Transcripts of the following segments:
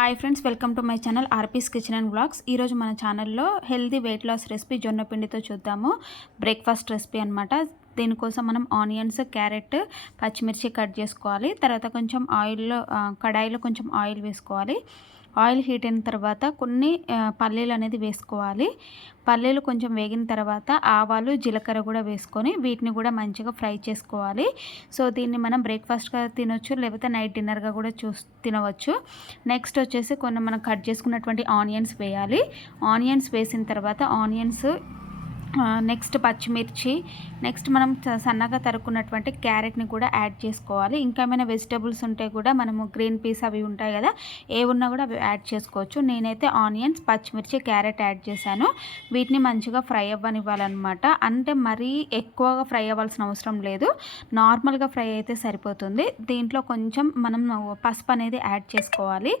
Hi friends welcome to my channel RP's kitchen and vlogs ఈరోజు మన ఛానల్లో healthy weight loss recipe జొన్న పిండితో చూద్దాము. బ్రేక్ఫాస్ట్ రెసిపీ అనమాట దీనికోసం మనం ఆనియన్స్ క్యారెట్ పచ్చిమిర్చి కట్ చేసుకోవాలి. తర్వాత కొంచెం ఆయిల్లో కడాయిలో కొంచెం ఆయిల్ వేసుకోవాలి. ఆయిల్ హీట్ అయిన తర్వాత కొన్ని పల్లీలు అనేది వేసుకోవాలి. పల్లీలు కొంచెం వేగిన తర్వాత ఆవాలు జీలకర్ర కూడా వేసుకొని వీటిని కూడా మంచిగా ఫ్రై చేసుకోవాలి. సో దీన్ని మనం బ్రేక్ఫాస్ట్గా తినొచ్చు లేకపోతే నైట్ డిన్నర్గా కూడా చూ తినవచ్చు. నెక్స్ట్ వచ్చేసి కొన్ని మనం కట్ చేసుకున్నటువంటి ఆనియన్స్ వేయాలి. ఆనియన్స్ వేసిన తర్వాత ఆనియన్స్ నెక్స్ట్ పచ్చిమిర్చి. నెక్స్ట్ మనం సన్నగా తరుక్కున్నటువంటి క్యారెట్ని కూడా యాడ్ చేసుకోవాలి. ఇంకా ఏమైనా వెజిటబుల్స్ ఉంటే కూడా మనము గ్రీన్ పీస్ అవి ఉంటాయి కదా ఏ ఉన్నా కూడా అవి యాడ్ చేసుకోవచ్చు. నేనైతే ఆనియన్స్ పచ్చిమిర్చి క్యారెట్ యాడ్ చేశాను. వీటిని మంచిగా ఫ్రై అవ్వనివ్వాలన్నమాట. అంటే మరీ ఎక్కువగా ఫ్రై అవ్వాల్సిన అవసరం లేదు. నార్మల్గా ఫ్రై అయితే సరిపోతుంది. దీంట్లో కొంచెం మనం పసుపు అనేది యాడ్ చేసుకోవాలి.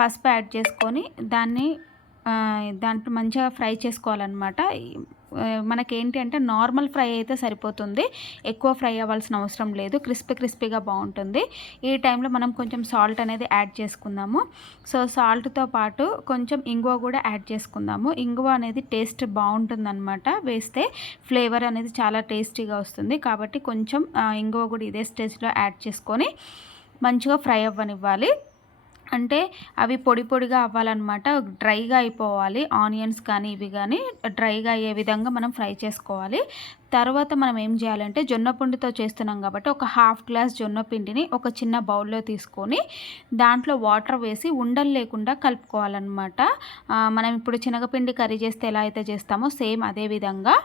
పసుపు యాడ్ చేసుకొని దాన్ని దాంట్లో మంచిగా ఫ్రై చేసుకోవాలన్నమాట. మనకేంటి అంటే నార్మల్ ఫ్రై అయితే సరిపోతుంది. ఎక్కువ ఫ్రై అవ్వాల్సిన అవసరం లేదు. క్రిస్పీ క్రిస్పీగా బాగుంటుంది. ఈ టైంలో మనం కొంచెం సాల్ట్ అనేది యాడ్ చేసుకుందాము. సో సాల్ట్తో పాటు కొంచెం ఇంగువ కూడా యాడ్ చేసుకుందాము. ఇంగువ అనేది టేస్ట్ బాగుంటుందన్నమాట. వేస్తే ఫ్లేవర్ అనేది చాలా టేస్టీగా వస్తుంది. కాబట్టి కొంచెం ఇంగువ కూడా ఇదే స్టేజ్లో యాడ్ చేసుకొని మంచిగా ఫ్రై అవ్వనివ్వాలి. అంటే అవి పొడి పొడిగా అవ్వాలన్నమాట. డ్రైగా అయిపోవాలి. ఆనియన్స్ కానీ ఇవి కానీ డ్రైగా అయ్యే విధంగా మనం ఫ్రై చేసుకోవాలి. తర్వాత మనం ఏం చేయాలంటే జొన్న పిండితో చేస్తున్నాం కాబట్టి ఒక హాఫ్ గ్లాస్ జొన్న పిండిని ఒక చిన్న బౌల్లో తీసుకొని దాంట్లో వాటర్ వేసి ఉండలు లేకుండా కలుపుకోవాలన్నమాట. మనం ఇప్పుడు శనగపిండి కర్రీ చేస్తే ఎలా అయితే చేస్తామో సేమ్ అదే విధంగా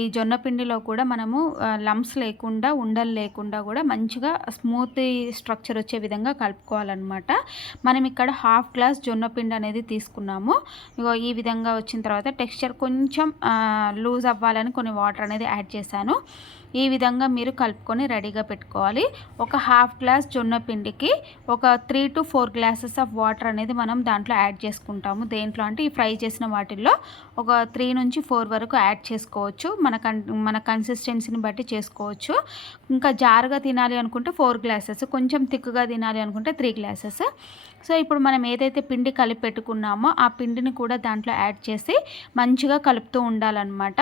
ఈ జొన్న పిండిలో కూడా మనము లంప్స్ లేకుండా ఉండలు లేకుండా కూడా మంచిగా స్మూత్ స్ట్రక్చర్ వచ్చే విధంగా కలుపుకోవాలన్నమాట. మనం ఇక్కడ హాఫ్ గ్లాస్ జొన్న పిండి అనేది తీసుకున్నాము. ఇగో ఈ విధంగా వచ్చిన తర్వాత టెక్స్చర్ కొంచెం లూజ్ అవ్వాలని కొన్ని వాటర్ అనేది యాడ్ చేశాను. ఈ విధంగా మీరు కలుపుకొని రెడీగా పెట్టుకోవాలి. ఒక హాఫ్ గ్లాస్ జొన్న పిండికి ఒక three to four glasses of water అనేది మనం దాంట్లో యాడ్ చేసుకుంటాము. దేంట్లో అంటే ఈ ఫ్రై చేసిన వాటిల్లో ఒక త్రీ నుంచి ఫోర్ వరకు యాడ్ చేసుకోవచ్చు. మన కన్ మన కన్సిస్టెన్సీని బట్టి చేసుకోవచ్చు. ఇంకా జారుగా తినాలి అనుకుంటే ఫోర్ గ్లాసెస్ కొంచెం థిక్గా తినాలి అనుకుంటే త్రీ గ్లాసెస్. సో ఇప్పుడు మనం ఏదైతే పిండి కలిపి పెట్టుకున్నామో ఆ పిండిని కూడా దాంట్లో యాడ్ చేసి మంచిగా కలుపుతూ ఉండాలన్నమాట.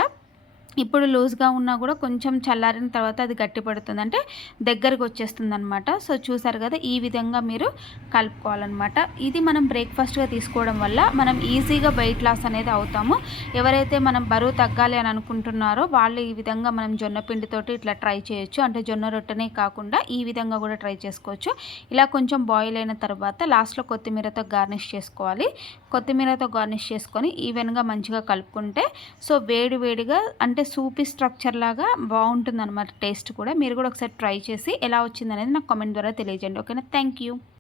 ఇప్పుడు లూజ్గా ఉన్నా కూడా కొంచెం చల్లారిన తర్వాత అది గట్టిపడుతుంది అంటే దగ్గరకు వచ్చేస్తుంది అనమాట సో చూసారు కదా ఈ విధంగా మీరు కలుపుకోవాలన్నమాట. ఇది మనం బ్రేక్ఫాస్ట్గా తీసుకోవడం వల్ల మనం ఈజీగా వెయిట్ లాస్ అనేది అవుతాము. ఎవరైతే మనం బరువు తగ్గాలి అని అనుకుంటున్నారో వాళ్ళు ఈ విధంగా మనం జొన్న పిండితోటి ఇట్లా ట్రై చేయొచ్చు. అంటే జొన్న రొట్టెనే కాకుండా ఈ విధంగా కూడా ట్రై చేసుకోవచ్చు. ఇలా కొంచెం బాయిల్ అయిన తర్వాత లాస్ట్లో కొత్తిమీరతో గార్నిష్ చేసుకోవాలి. కొత్తిమీరతో గార్నిష్ చేసుకొని ఈవెన్గా మంచిగా కలుపుకుంటే సో వేడి వేడిగా అంటే అంటే సూపీ స్ట్రక్చర్ లాగా బాగుంటుంది అనమాట టేస్ట్ కూడా. మీరు కూడా ఒకసారి ట్రై చేసి ఎలా వచ్చిందనేది నాకు కామెంట్ ద్వారా తెలియజేయండి. ఓకేనా? Thank you.